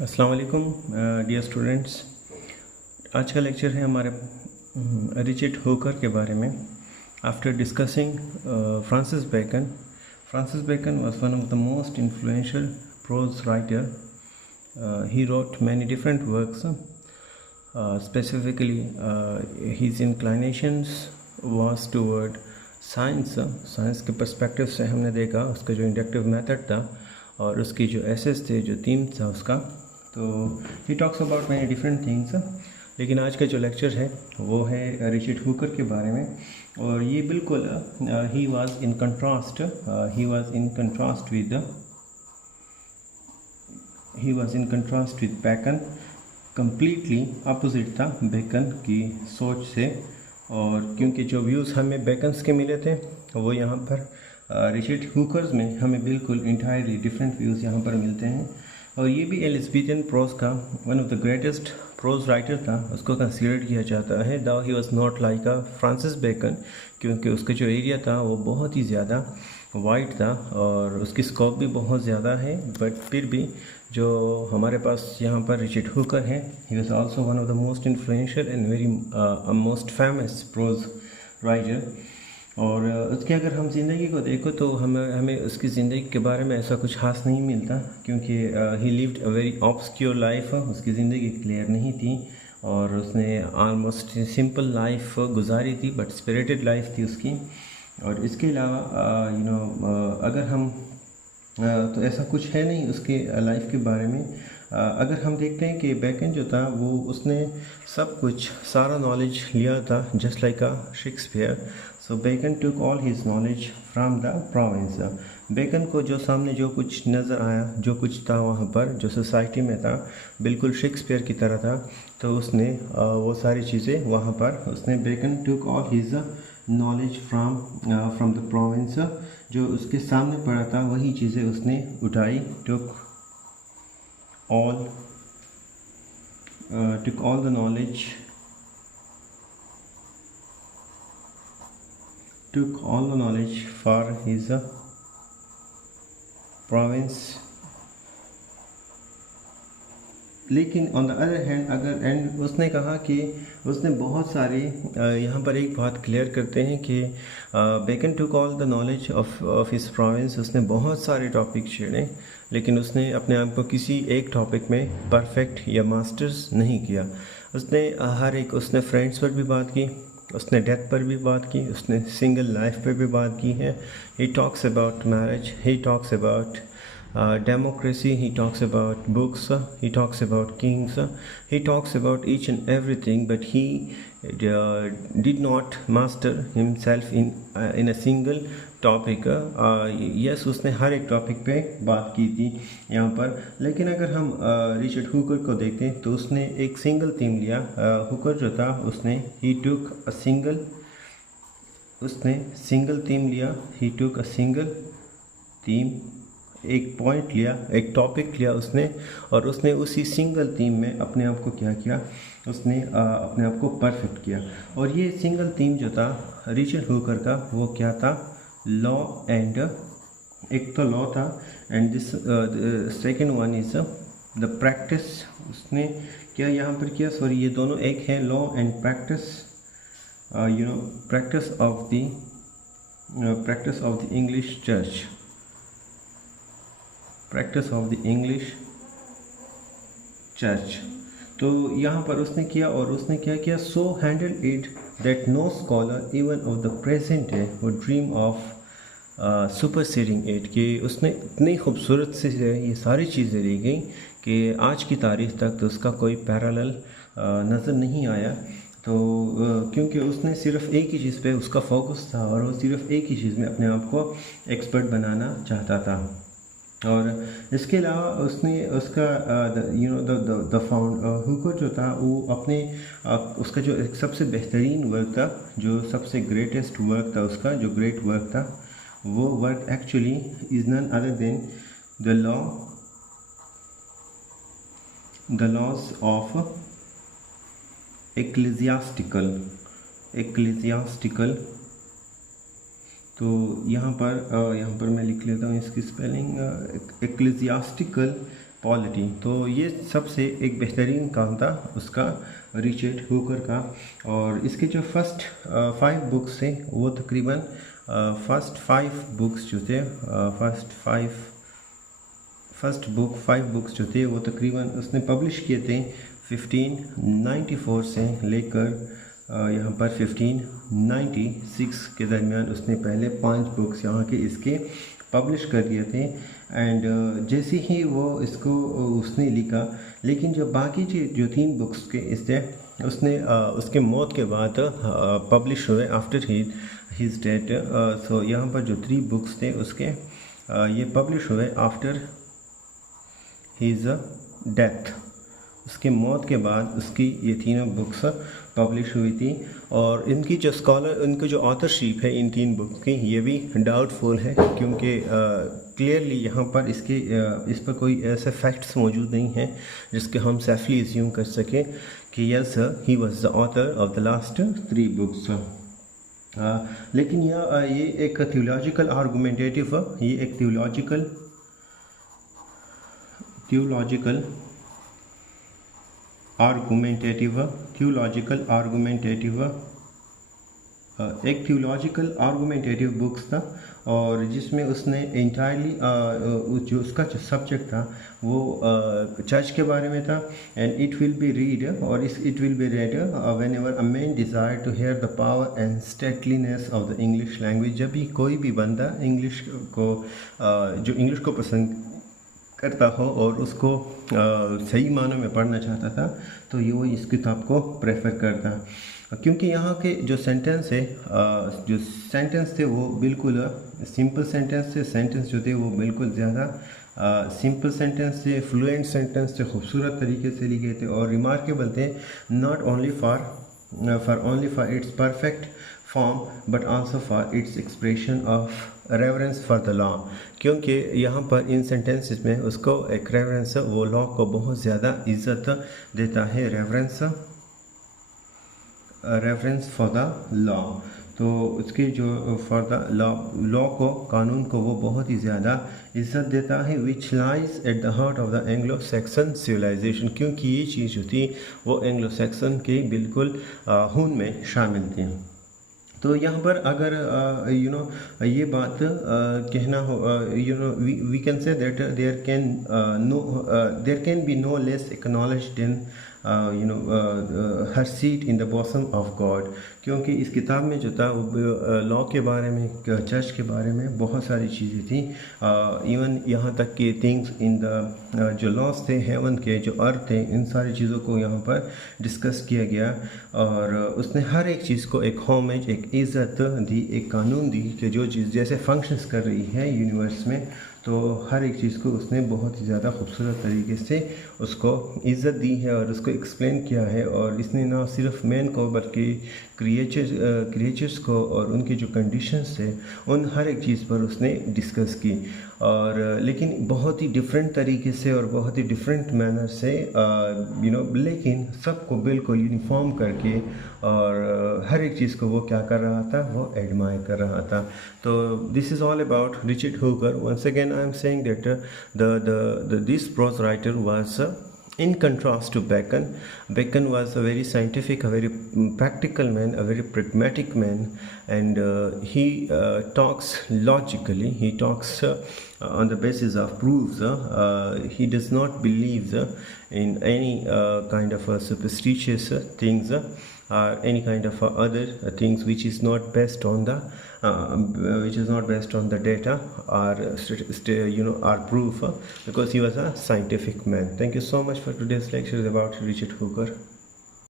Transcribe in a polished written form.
अस्सलाम वालेकुम dear students. आज का लेक्चर है हमारे रिचर्ड हुकर के बारे में। After discussing Francis Bacon was one of the most influential prose writer. He wrote many different works. Specifically, his inclinations was toward science के पर्सपेक्टिव से हमने देखा उसका जो इंडक्टिव मेथड था और उसकी जो एसेस थे, जो थीम था उसका, तो he talks about many different things. लेकिन आज का जो लेक्चर है वो है रिचर्ड हुकर के बारे में. और ये बिल्कुल ही was in contrast with Bacon. Completely opposite था बेकन की सोच से. और क्योंकि जो व्यूज़ हमें बेकन्स के मिले थे वो यहाँ पर रिचर्ड हुकर्स में हमें बिल्कुल इंटायरली डिफरेंट व्यूज़ यहाँ पर मिलते हैं. और ये भी एलिज़ाबेथन प्रोज का one of the greatest prose writer था, उसको कंसीडर किया जाता है. The he was not like a Francis Bacon, क्योंकि उसका जो एरिया था वो बहुत ही ज़्यादा वाइड था और उसकी स्कोप भी बहुत ज़्यादा है. बट फिर भी जो हमारे पास यहाँ पर रिचर्ड हुकर है, he was also one of the most influential and very most famous pros writer. और उसकी अगर हम ज़िंदगी को देखो तो हमें उसकी ज़िंदगी के बारे में ऐसा कुछ खास नहीं मिलता, क्योंकि ही lived a very obscure life. उसकी ज़िंदगी क्लियर नहीं थी और उसने ऑलमोस्ट सिंपल लाइफ गुजारी थी, बट स्पिरिटेड लाइफ थी उसकी. और इसके अलावा अगर हम तो ऐसा कुछ है नहीं उसके लाइफ के बारे में. अगर हम देखते हैं कि बेकन जो था वो उसने सब कुछ सारा नॉलेज लिया था just like a Shakespeare. So Bacon took all his knowledge from the province. Bacon को जो सामने जो कुछ नज़र आया, जो कुछ था वहाँ पर, जो सोसाइटी में था, बिल्कुल शेक्सपियर की तरह था. तो उसने वो सारी चीज़ें वहाँ पर उसने Bacon took all his knowledge from the province. जो उसके सामने पड़ा था वही चीज़ें उसने उठाई. Took all the knowledge for his province. लेकिन ऑन द अदर हैंड अगर एंड उसने कहा कि उसने बहुत सारे यहाँ पर एक बात क्लियर करते हैं कि Bacon took all the knowledge of his province. उसने बहुत सारे टॉपिक छेड़े, लेकिन उसने अपने आप को किसी एक टॉपिक में परफेक्ट या मास्टर्स नहीं किया. उसने उसने फ्रेंड्स पर भी बात की, उसने डेथ पर भी बात की, उसने सिंगल लाइफ पर भी बात की है. He talks about marriage, he talks about democracy, he talks about books, he talks about kings, he talks about each and everything, but he did not master himself in a single topic. yes, उसने हर एक topic पे बात की थी यहाँ पर. लेकिन अगर हम रिचर्ड हुकर को देखें तो उसने एक सिंगल थीम लिया. हुकर जो था उसने सिंगल थीम लिया. ही टुक अ सिंगल थीम, एक पॉइंट लिया, एक टॉपिक लिया उसने, और उसने उसी सिंगल थीम में अपने आप को क्या किया, उसने अपने आप को परफेक्ट किया. और ये सिंगल थीम जो था रिचर्ड हुकर का वो क्या था, लॉ एंड, एक तो लॉ था and this second one is the practice. उसने क्या यहाँ पर किया, सॉरी ये दोनों एक है, law and practice. Practice of the English church, practice of the English church. तो यहाँ पर उसने किया, और उसने क्या किया, so handle it that no scholar even of the present day would dream of superseding it. कि उसने इतनी खूबसूरत से ये सारी चीज़ें दी गई कि आज की तारीख तक तो उसका कोई पैरेलल नज़र नहीं आया. तो क्योंकि उसने सिर्फ एक ही चीज़ पे उसका फोकस था और वो सिर्फ एक ही चीज़ में अपने आप को एक्सपर्ट बनाना चाहता था. और इसके अलावा उसने उसका हुकर जो था वो अपने उसका जो एक सबसे बेहतरीन वर्क था, जो सबसे ग्रेटेस्ट वर्क था उसका, जो ग्रेट वर्क था, वो work actually is none other than the laws of ecclesiastical. तो यहाँ पर मैं लिख लेता हूँ इसकी स्पेलिंग. ecclesiastical polity. तो ये सबसे एक बेहतरीन काम था उसका, रिचर्ड हुकर का। और इसके जो फर्स्ट 5 बुक्स थे वो तकरीबन फर्स्ट 5 बुक्स जो थे फर्स्ट 5 बुक्स जो थे वो तकरीबन उसने पब्लिश किए थे 1594 से लेकर यहाँ पर 1596 के दरमियान उसने पहले 5 बुक्स यहाँ के इसके पब्लिश कर दिए थे। एंड जैसे ही वो इसको उसने लिखा, लेकिन जो बाकी जो 3 बुक्स के इससे उसने उसके मौत के बाद पब्लिश हुए आफ्टर हिज डेथ। सो यहाँ पर जो 3 बुक्स थे उसके ये पब्लिश हुए आफ्टर हिज डेथ, उसके मौत के बाद उसकी ये तीनों बुक्स पब्लिश हुई थी। और इनकी जो इनकी जो ऑथरशिप है इन 3 बुक्स की ये भी डाउटफुल है, क्योंकि क्लियरली यहाँ पर इस पर कोई ऐसे फैक्ट्स मौजूद नहीं हैं जिसके हम सेफली एज्यूम कर सकें कि yes he was the author of the last 3 books. लेकिन ये एक थियोलॉजिकल आर्गुमेंटेटिव ये एक थियोलॉजिकल आर्गुमेंटेटिव बुक्स था, और जिसमें उसने इंटायरली जो उसका जो सब्जेक्ट था वो चर्च के बारे में था। And it will be read whenever a man desire to hear the power and stateliness of the English language. जब भी कोई भी बंदा इंग्लिश को पसंद करता हो और उसको सही मानों में पढ़ना चाहता था तो वो इस किताब को प्रेफर करता, क्योंकि यहाँ के जो सेंटेंस थे वो बिल्कुल सिंपल सेंटेंस जो थे वो बिल्कुल ज़्यादा सिंपल सेंटेंस थे, फ्लुएंट सेंटेंस थे, खूबसूरत तरीके से लिखे थे और रिमार्केबल थे, not only for its perfect form but also for its expression of reverence for the law. क्योंकि यहाँ पर इन सेंटेंसेस में उसको एक रेवरेंस वो लॉ को बहुत ज़्यादा इज्जत देता है, रेवरेंस फॉर द लॉ। तो उसके जो फॉर द लॉ को, कानून को वो बहुत ही ज़्यादा इज्जत देता है, which lies at the heart of the Anglo Saxon civilisation, क्योंकि ये चीज़ जो थी वो एंग्लो सैक्सन के बिल्कुल खून में शामिल थी। तो यहाँ पर अगर ये बात कहना हो, we can say that there can be no less acknowledged in her seat in the bosom of God, क्योंकि इस किताब में जो था वो लॉ के बारे में, चर्च के बारे में बहुत सारी चीज़ें थी। इवन यहाँ तक कि थिंग्स इन द जो लॉस थे हेवन के, जो अर्थ थे, इन सारी चीज़ों को यहाँ पर डिस्कस किया गया। और उसने हर एक चीज़ को एक होमेज, एक इज़्ज़त दी, एक कानून दी कि जो चीज़ जैसे फंक्शंस कर रही है यूनिवर्स में, तो हर एक चीज़ को उसने बहुत ही ज़्यादा खूबसूरत तरीके से उसको इज़्ज़त दी है और उसको एक्सप्लेन किया है। और इसने ना सिर्फ मैन को बल्कि क्रिएचर्स को और उनकी जो कंडीशंस थे उन हर एक चीज़ पर उसने डिस्कस की, और लेकिन बहुत ही डिफरेंट तरीके से और बहुत ही डिफरेंट मैनर से लेकिन सबको बिल्कुल यूनिफॉर्म करके, और हर एक चीज़ को वो क्या कर रहा था, वो एडमायर कर रहा था। तो this is all about Richard Hooker. Once again I am saying that this prose writer was in contrast to Bacon. Bacon was a very scientific, a very practical man, a very pragmatic man, and he talks logically. He talks on the basis of proofs. He does not believe in any kind of superstitious things or any kind of other things which is not based on the data or proof, because he was a scientific man. Thank you so much for today's lecture about Richard Hooker.